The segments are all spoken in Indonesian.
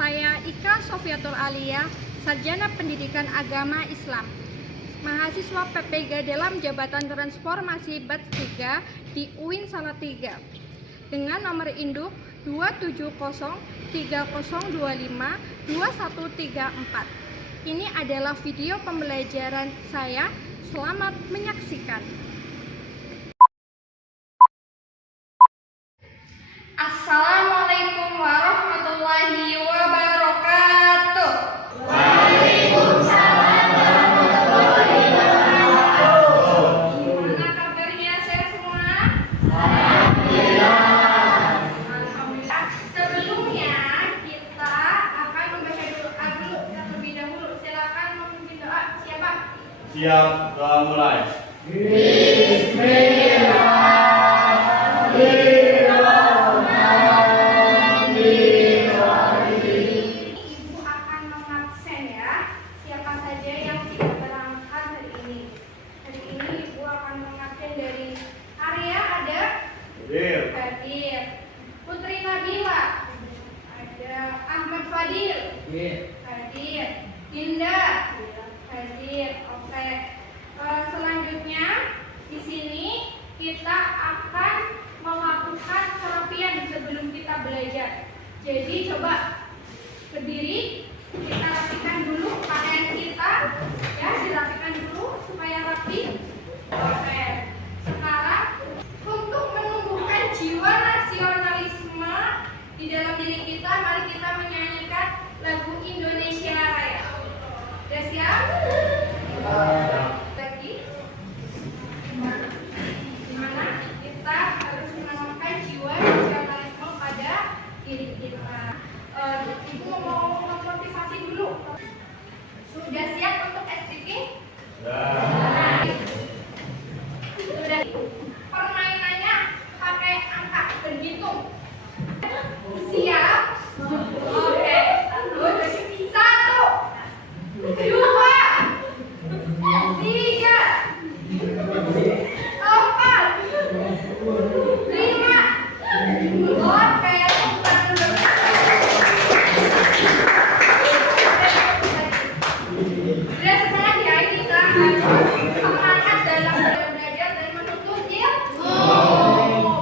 saya Ika Sofiatul Alia, Sarjana Pendidikan Agama Islam, mahasiswa PPG dalam Jabatan Transformasi Batch 3 di UIN Salatiga dengan nomor induk 27030252134. Ini adalah video pembelajaran saya. Selamat menyaksikan. Assalamualaikum warahmatullahi wabarakatuh. Waalaikumsalam warahmatullahi wabarakatuh. Gimana kabarnya, sehat semua? Alhamdulillah. Alhamdulillah. Sebelumnya kita akan membaca dulu terlebih dahulu. Silakan memimpin doa. Siapa? Siap, doa mulai. Ibu akan mengabsen ya. Siapa saja yang tidak berangkat hari ini. Hari ini Ibu akan mengabsen dari Arya ada? Hadir. Hadir. Putri Nabila ada. Ahmad Fadil hadir. Dinda hadir. Oke. Selanjutnya di sini kita akan melakukan perapian sebelum kita belajar. Jadi coba berdiri, kita rapikan dulu pakaian kita, ya dirapikan dulu supaya rapi. Oke. Sekarang untuk menumbuhkan jiwa nasionalisme di dalam diri kita, mari kita menyanyikan lagu Indonesia Raya. Sudah siap? Lagi. Dimana kita harus menanamkan jiwa nasionalisme pada diri kita. Ibu mau memotivasi dulu. Sudah siap untuk speaking? Sudah. Sudah. Permainannya pakai angka berhitung. Siap? Oke. Satu, dua, tiga, empat, lima. Oke. Sudah semangat ya, kita harus semangat dalam belajar dan menuntut ilmu,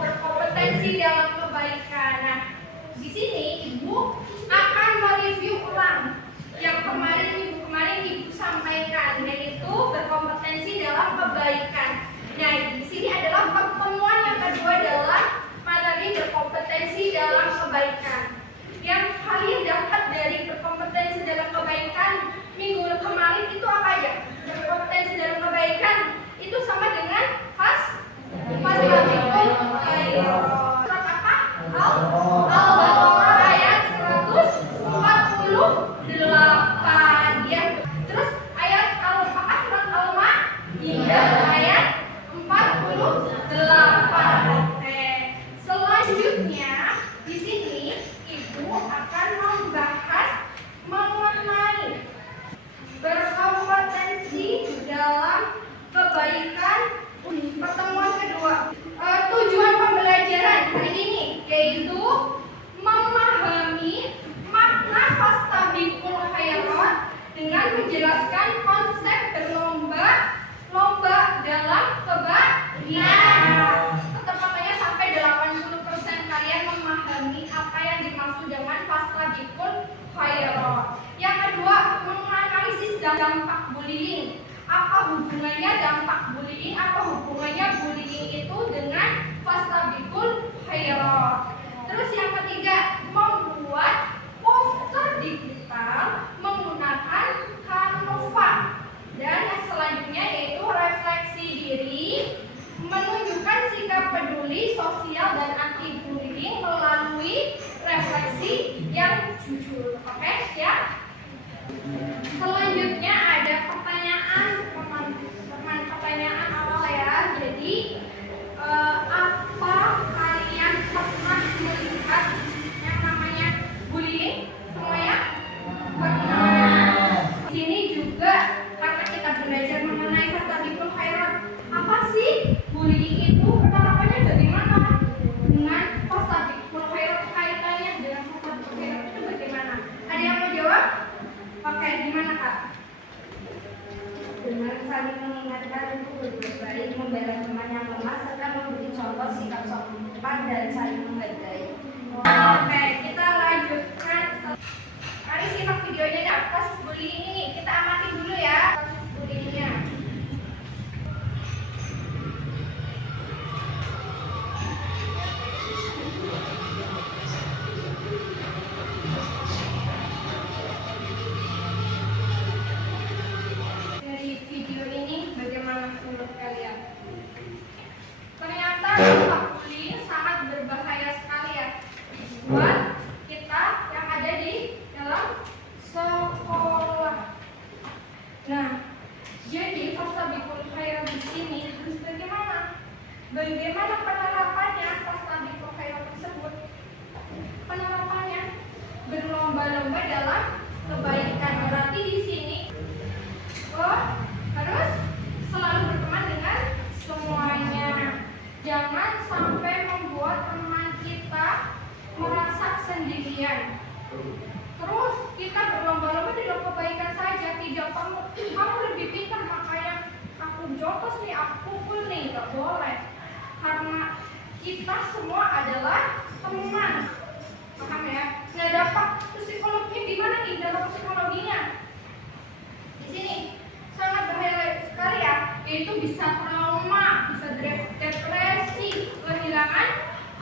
berkompetensi dalam kebaikan. Nah, di sini Ibu akan mereview ulang yang kemarin Ibu sampaikan, yaitu berkompetensi dalam kebaikan. Nah, di sini adalah pertemuan yang kedua dalam materi berkompetensi dalam kebaikan. Yang kalian dapat dari berkompetensi dalam kebaikan minggu kemarin itu apa aja? Berkompetensi dalam kebaikan itu sama dengan fastabiqul khairat. Surat apa? Al-Baqarah ayat 148 ya. Terus ayat Al-Baqarah surat Al-Maidah ayat 48. Oke. Selanjutnya di sini Ibu akan membahas mengenai berkompetensi dalam kebaikan. Pertemuan kedua, tujuan pembelajaran hari ini yaitu memahami makna fastabiqul khairat dengan menjelaskan konsep berlomba dalam kebaikan. Ketepatnya sampai 80% kalian memahami apa yang dimaksud dengan fastabiqul khairat. Yang kedua, menganalisis dampak bullying. Apa hubungannya dampak bullying? Apa hubungannya bullying itu dengan fastabiqul khairat? Terus yang ketiga, membuat poster digital menggunakan Canva. Dan yang selanjutnya yaitu refleksi diri, menunjukkan sikap peduli sosial dan anti bullying melalui refleksi yang jujur. Oke, siap? Selanjutnya ada pertanyaan awal ya. Jadi apa kalian pernah melihat dalam kebaikan. Berarti di sini harus selalu berteman dengan semuanya. Jangan sampai membuat teman kita merasa sendirian. Terus kita berlomba-lomba dalam kebaikan saja, tidak kamu lebih pintar makanya aku jotos nih, aku pukul nih, nggak boleh. Karena kita semua adalah teman, paham ya? Nggak dapat psikologinya gimana nih dalam psikologinya? Di sini sangat bahaya sekali ya, yaitu bisa trauma, bisa depresi, kehilangan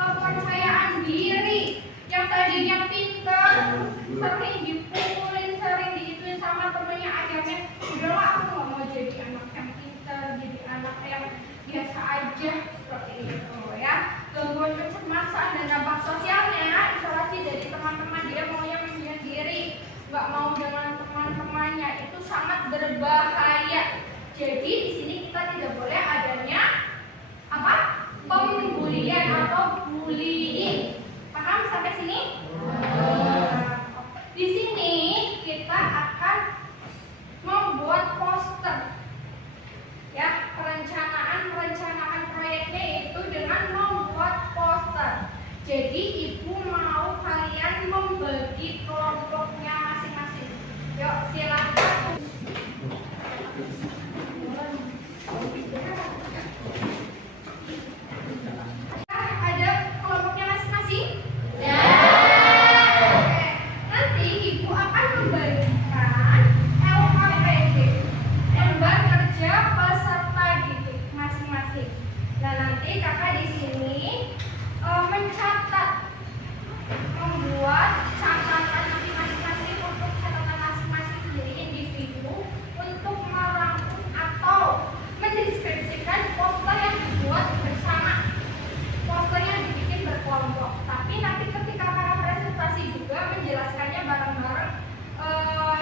kepercayaan diri. Yang tadinya pintar, sering dipukulin, sering diituin sama temennya, akhirnya udahlah aku nggak mau jadi anak yang pintar, jadi anak yang biasa aja seperti itu ya. Gangguan kecemasan dan dampak sosialnya, isolasi dari teman-teman, dia maunya mendiam diri, nggak mau dengan teman-temannya, itu sangat berbahaya. Jadi di sini kita tidak boleh adanya apa? Pembulian atau bullying. Paham sampai sini? Di sini kita akan membuat poster. Ya, perencanaan proyeknya itu dengan membuat poster. Jadi ibu mau kalian membagi kelompoknya masing-masing. Yuk, silakan. Ada kelompoknya masing-masing? Ya. Oke. Nanti ibu akan membagikan LKPD, lembar kerja peserta didik masing-masing. Nah, nanti kakak di sini mencatat, membuat catatan nanti masing-masing untuk catatan masing-masing sendiri individu untuk merangkum atau mendeskripsikan poster yang dibuat bersama. Posternya dibikin berkelompok, tapi nanti ketika kakak presentasi juga menjelaskannya bareng-bareng,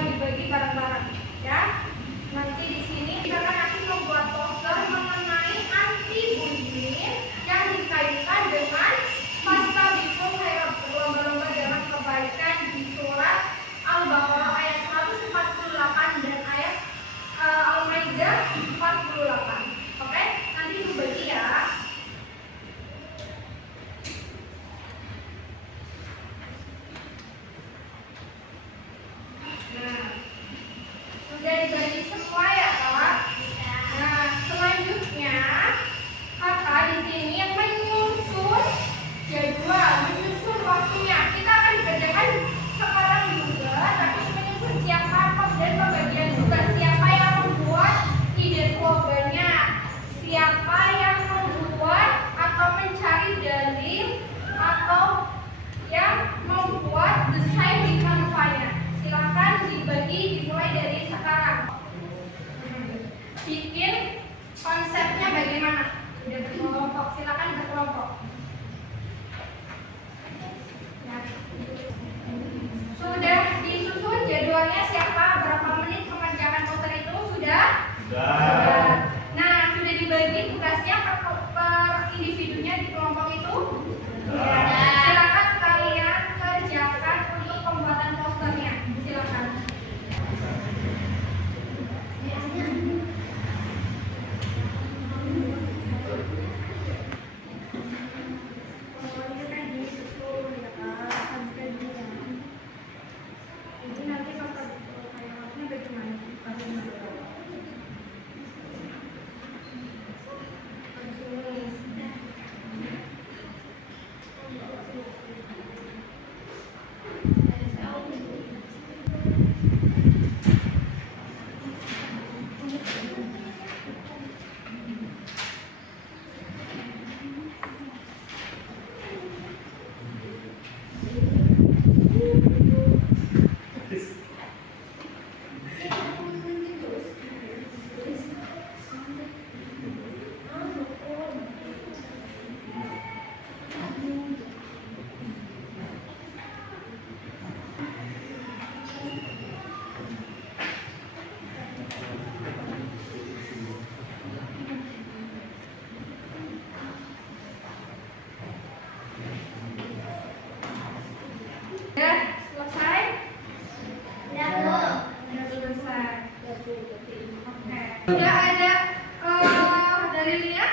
dibagi bareng-bareng, ya. Nanti di sini kakak nanti membuat poster mengenai anti bullying yang dikaitkan dengan pasal bikum kayak berlomba-lomba dalam kebaikan di surat Al-Baqarah ayat 148 dan ayat Al-Maidah 48. Oke, nanti dibagi ya. Nah, sudah dibagi semua ya kak. Nah, selanjutnya kakak di sini yang menyusun jadwal, menyusun waktunya. Kita akan dikerjakan sekarang juga, tapi menyusun siapa dan pembagian tugas, siapa yang membuat ide slogannya, siapa yang membuat atau mencari dalil atau yang membuat desain di kanvanya. Silakan dibagi, dimulai dari sekarang. Bikin konsepnya bagaimana? Udah berkelompok, silakan berkelompok. Ya. Sudah disusun jadwalnya siapa? Berapa menit mengerjakan poster itu? Sudah? Sudah. Nah, sudah dibagi tugasnya per individunya di kelompok itu? Sudah. Silakan kalian kerjakan untuk pembuatan posternya. Silakan. Jadi nanti pas bagaimana? Sudah ada dalilnya?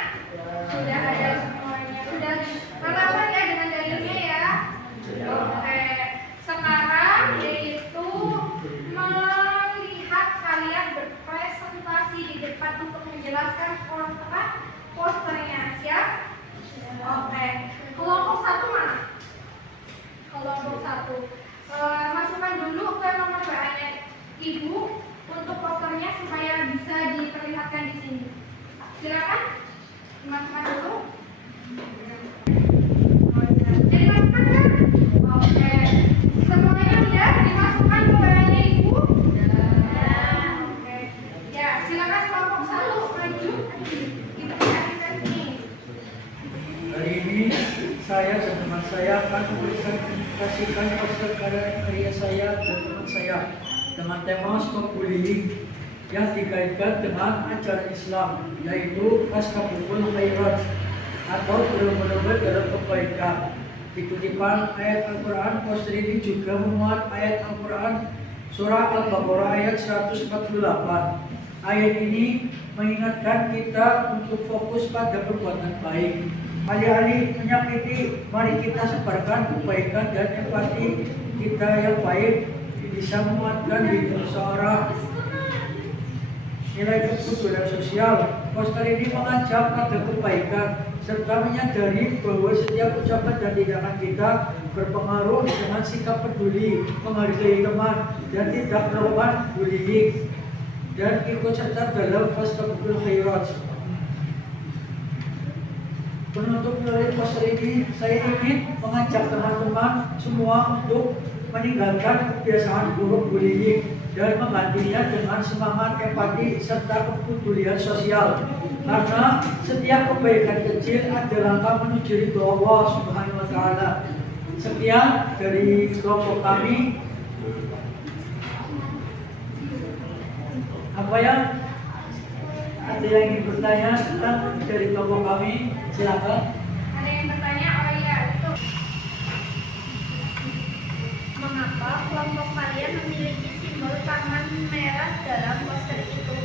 Sudah ada semuanya. Sudah relevan ya dengan dalilnya ya? Oke. Sekarang yaitu melihat kalian berpresentasi di depan untuk menjelaskan posternya. Siap? Oke. Kelompok satu mana? Kelompok satu. Masukkan dulu ke nomor bahannya Ibu untuk posternya supaya bisa diperlihatkan di sini. Silakan dimasukkan dulu. Jadi masukkan kan? Oke. Semuanya udah dimasukkan ke bahannya Ibu? Oke. Ya, silakan kelompok satu maju. Diperlihatkan ini. Hari ini saya dan teman saya akan mempresentasikan poster karya saya dan teman saya dengan tema Stop Bullying yang dikaitkan dengan ajaran Islam, yaitu Fastabiqul Khairat atau berlomba-lomba dalam kebaikan. Di kutipan ayat Al-Quran, poster ini juga memuat ayat Al-Quran surah Al-Baqarah ayat 148. Ayat ini mengingatkan kita untuk fokus pada perbuatan baik. Alih-alih menyakiti, mari kita sebarkan kebaikan dan empati kita yang baik bisa menguatkan hidup seorang. Nilai kepedulian sosial. Poster ini mengajak pada kebaikan serta menyadari bahwa setiap ucapan dan tindakan kita berpengaruh dengan sikap peduli, menghargai teman, dan tidak melakukan bullying, dan ikut serta dalam Fastabiqul Khairat. Penutup dari poster ini, saya ingin mengajak teman-teman semua untuk meninggalkan kebiasaan buruk bullying dan menggantinya dengan semangat empati serta kepedulian sosial. Karena setiap kebaikan kecil ada langkah menuju ridho Allah Subhanahu wa taala. Sekian dari kelompok kami. Apa yang ada yang ingin bertanya tentang dari kelompok kami? Silakan. Ada yang bertanya? Oh iya, itu. Mengapa kelompok kalian memiliki simbol tangan merah dalam poster itu?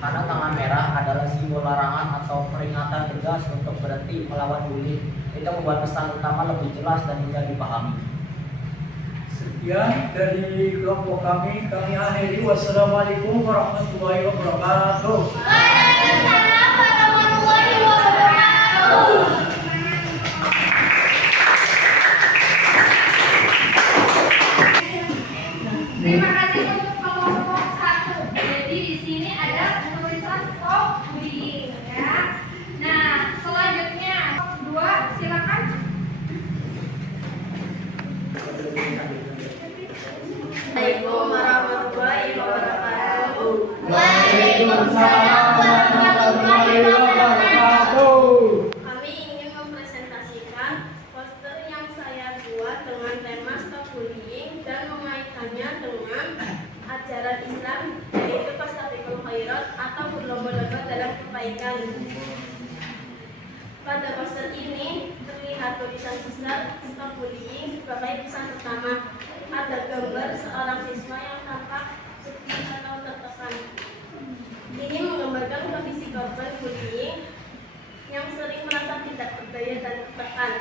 Karena tangan merah adalah simbol larangan atau peringatan tegas untuk berhenti melawan bullying. Itu membuat pesan utama lebih jelas dan mudah dipahami. Sekian dari kelompok kami akhiri. Wassalamualaikum warahmatullahi wabarakatuh. Waalaikumsalam warahmatullahi wabarakatuh. Terima kasih untuk kelompok satu. Jadi di sini ada tulisan stop bullying ya. Nah, selanjutnya dua, silakan. Assalamualaikum warahmatullahi wabarakatuh. Waalaikumsalam warahmatullahi wabarakatuh. Kami ingin mempresentasikan poster yang saya buat dengan tema Stop Bullying dan mengaitkannya dengan ajaran Islam, yaitu Fastabiqul Khairat atau berlomba-lomba dalam kebaikan. Pada poster ini terlihat tulisan besar Stop Bullying sebagai pesan pertama. Ada gambar seorang siswa yang tampak sedih atau tertekan. Ini menggambarkan kondisi korban bullying yang sering merasa tidak berdaya dan tertekan.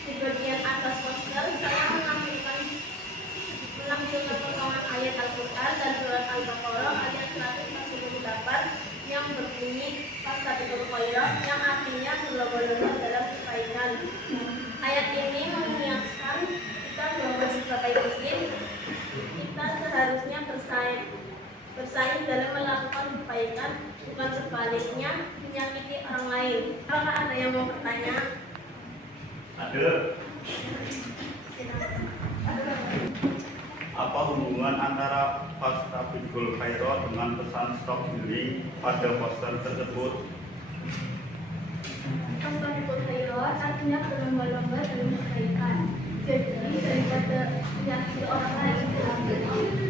Di bagian atas poster, saya menampilkan potongan ayat Al-Quran dan surat Al-Baqarah ayat 148 yang berbunyi Fastabiqul Khairat, yang artinya berlomba-lomba dalam kebaikan. Ayat ini mengingatkan kita bahwa sebagai muslim kita seharusnya bersaing dalam melakukan kebaikan, bukan sebaliknya menyakiti orang lain. Apakah ada yang mau bertanya? Ada. Apa hubungan antara Fastabiqul Khairat dengan pesan stop bullying pada poster tersebut? Fastabiqul Khairat artinya berlomba-lomba dalam kebaikan. Jadi daripada menyakiti orang lain,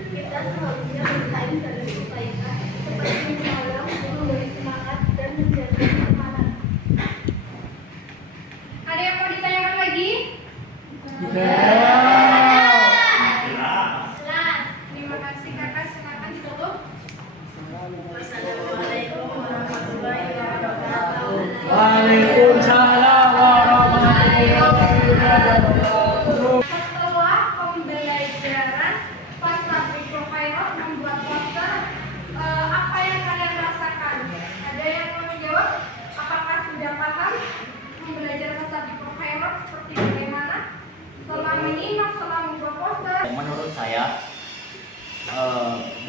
kita seharusnya bersaing dalam kebaikan, seperti menolong, memberi semangat, dan menjaga amanat. Ada yang mau ditanyakan lagi? Tidak. Jelas. Terima kasih.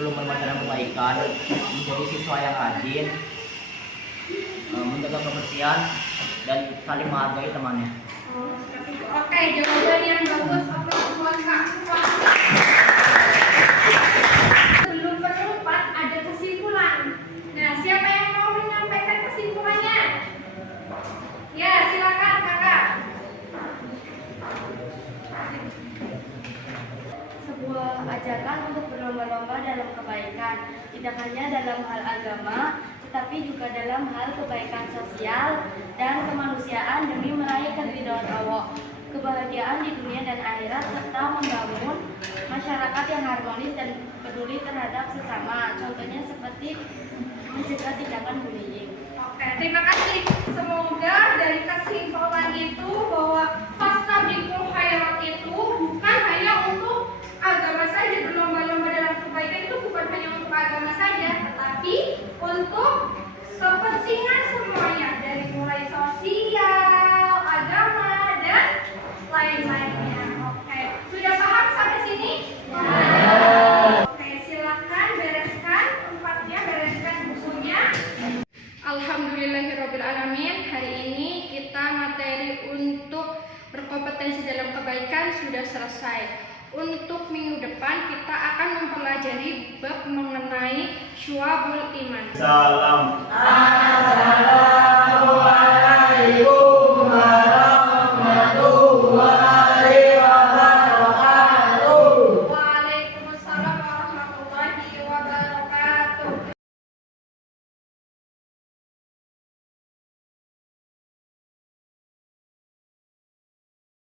belum berbuat dalam kebaikan, menjadi siswa yang rajin, menjaga kebersihan, dan saling menghargai temannya. Oh, seperti itu. Oke, jawaban yang bagus. Oke, buat Kak. Sebelum penutupan ada kesimpulan. Nah, siapa yang mau menyampaikan kesimpulannya? Ya, silakan Kakak. Sebuah ajakan untuk berlomba-lomba dalam kebaikan, tidak hanya dalam hal agama, tetapi juga dalam hal kebaikan sosial dan kemanusiaan demi meraih keridhaan Allah, kebahagiaan di dunia dan akhirat, serta membangun masyarakat yang harmonis dan peduli terhadap sesama. Contohnya seperti mencegah tindakan bullying. Oke, terima kasih. Semoga dari kesimpulan itu bahwa Fastabiqul Khairat itu bukan hanya untuk agama saja, berlomba-lomba dalam kebaikan itu bukan hanya untuk agama saja, tetapi untuk kepentingan semuanya, dari mulai sosial, agama, dan lain-lainnya. Oke, sudah paham sampai sini? Oke, silakan bereskan tempatnya, bereskan bukunya. Alhamdulillahirrabbilalamin. Hari ini kita materi untuk berkompetensi dalam kebaikan sudah selesai. Untuk minggu depan kita akan mempelajari bab mengenai syu'abul iman. Salam.